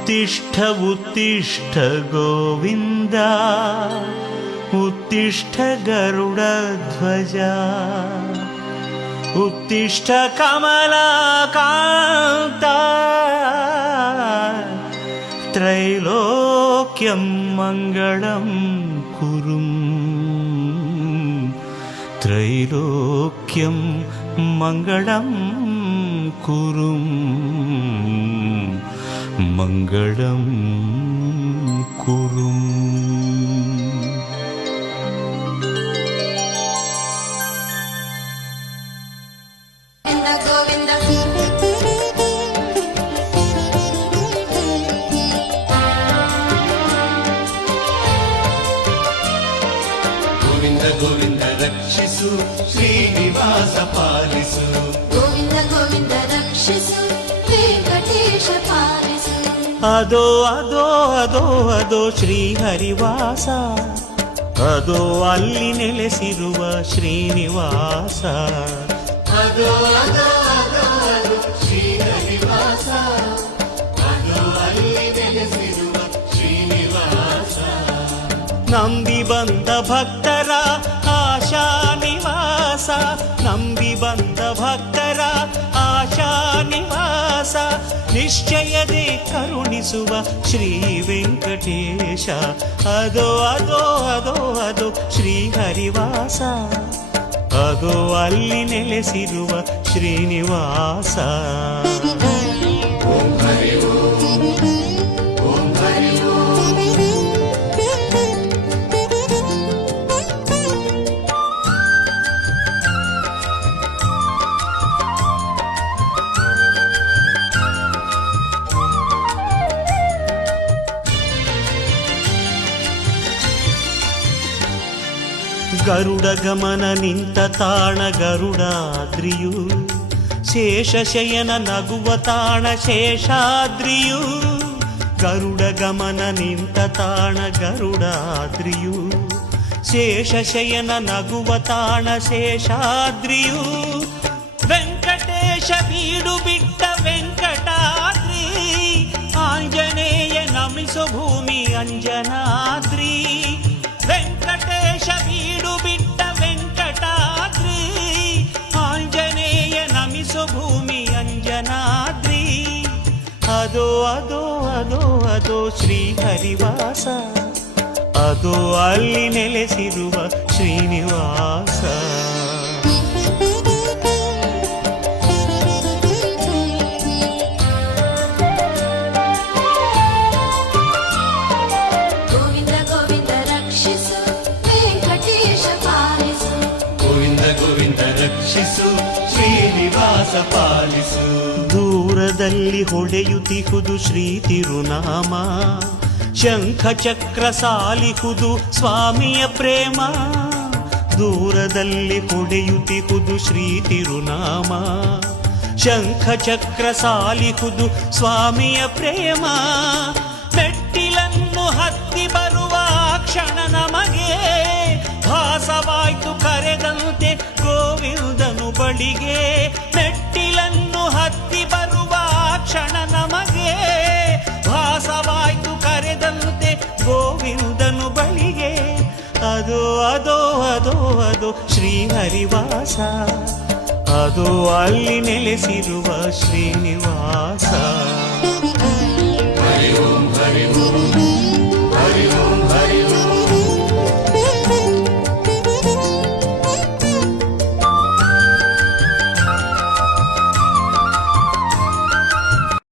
उत्तिष्ठ उत्तिष्ठ गोविन्द उत्तिष्ठ गरुडध्वजा उत्तिष्ठ कमलाकान्ता त्रैलोक्यं मङ्गलं कुरु त्रैलोक्यं मङ्गलं कुरु मङ्गलं कुरु ಗೋವಿಂದ ರಕ್ಷಿಸು ಶ್ರೀನಿವಾಸ ಪಾಲಿಸು ಗೋವಿಂದ ಗೋವಿಂದ ರಕ್ಷಿಸು ವೆಂಕಟೇಶ ಪಾಲಿಸು ಅದೋ ಅದೋ ಅದೋ ಅದೋ ಶ್ರೀಹರಿವಾಸ ಅದೋ ಅಲ್ಲಿ ನೆಲೆಸಿರುವ ಶ್ರೀನಿವಾಸ ಅದೋ ಅದೋ ಅದೋ ಅದೋ ಶ್ರೀಹರಿವಾಸ ಅದೋ ಅಲ್ಲಿ ನೆಲೆಸಿರುವ ಶ್ರೀನಿವಾಸ ನಂಬಿ ಬಂದ ಭಕ್ತರ ಆಶಾ ನಿವಾಸ ನಂಬಿ ಬಂದ ಭಕ್ತರ ಆಶಾ ನಿವಾಸ ನಿಶ್ಚಯದೇ ಕರುಣಿಸುವ ಶ್ರೀ ವೆಂಕಟೇಶ ಅದೋ ಅದೋ ಅದೋ ಅದೋ ಶ್ರೀಹರಿವಾಸ ಅದೋ ಅಲ್ಲಿ ನೆಲೆಸಿರುವ ಶ್ರೀನಿವಾಸ ಓಂ ಹರಿ ಓಂ ಓಂ ಹರಿ ಓಂ ಗರುಡ ಗಮನ ನಿಂತ ತಾಣ ಗರುಡಾದ್ರಿಯು ಶೇಷಶಯನ ನಗುವ ತಾಣ ಶೇಷಾದ್ರಿಯು ಗರುಡ ಗಮನ ನಿಂತ ತಾಣ ಗರುಡಾದ್ರಿಯು ಶೇಷಶಯನ ನಗುವ ತಾಣ ಶೇಷಾದ್ರಿಯು ವೆಂಕಟೇಶ ಬೀಡು ಬಿಟ್ಟ ವೆಂಕಟಾದ್ರಿ ಆಂಜನೇಯ ನಮಿಸು ಭೂಮಿ ಅಂಜನಾದ್ರಿ ವೆಂಕಟೇಶ ಬೀಡು ಬಿಟ್ಟ ವೆಂಕಟಾದ್ರಿ ಆಂಜನೇಯ ನಮಿಸು ಭೂಮಿ ಅಂಜನಾದ್ರಿ ಅದೋ ಅದೋ ಅದೋ ಅದೋ ಶ್ರೀಹರಿವಾಸ ಅದೋ ಅಲ್ಲಿ ನೆಲೆಸಿರುವ ಶ್ರೀನಿವಾಸ ಗೋವಿಂದ ಗೋವಿಂದ ರಕ್ಷಿಸು ವೆಂಕಟೇಶ ಪಾಲಿಸು ಗೋವಿಂದ ಗೋವಿಂದ ರಕ್ಷಿಸು ಶ್ರೀನಿವಾಸ ಪಾಲಿಸು ದೂರದಲ್ಲಿ ಹೊಳೆಯುತ್ತಿಹುದು ಶ್ರೀ ತಿರುನಾಮ ಶಂಖ ಚಕ್ರ ಸಾಲಿಹುದು ಸ್ವಾಮಿಯ ಪ್ರೇಮ ದೂರದಲ್ಲಿ ಹೊಳೆಯುತ್ತಿಹುದು ಶ್ರೀ ತಿರುನಾಮ ಶಂಖ ಚಕ್ರ ಸಾಲಿಹುದು ಸ್ವಾಮಿಯ ಪ್ರೇಮ ಮೆಟ್ಟಿಲನ್ನು ಹತ್ತಿ ಬರುವ ಕ್ಷಣ ನಮಗೆ ಭಾಸವಾಯ್ತು ಕರೆದಂತೆ ಗೋವಿಂದನು ಬಳಿಗೆ ಮೆಟ್ಟಿಲನ್ನು ಹತ್ತಿ ಬರುವ ಕ್ಷಣ ನಮಗೆ ಭಾಸವಾಯ್ತು ಕರೆದಂತೆ ಗೋವಿಂದನು ಬಳಿಗೆ ಅದೋ ಅದೋ ಅದೋ ಅದೋ ಶ್ರೀಹರಿವಾಸ ಅದೋ ಅಲ್ಲಿ ನೆಲೆಸಿರುವ ಶ್ರೀನಿವಾಸ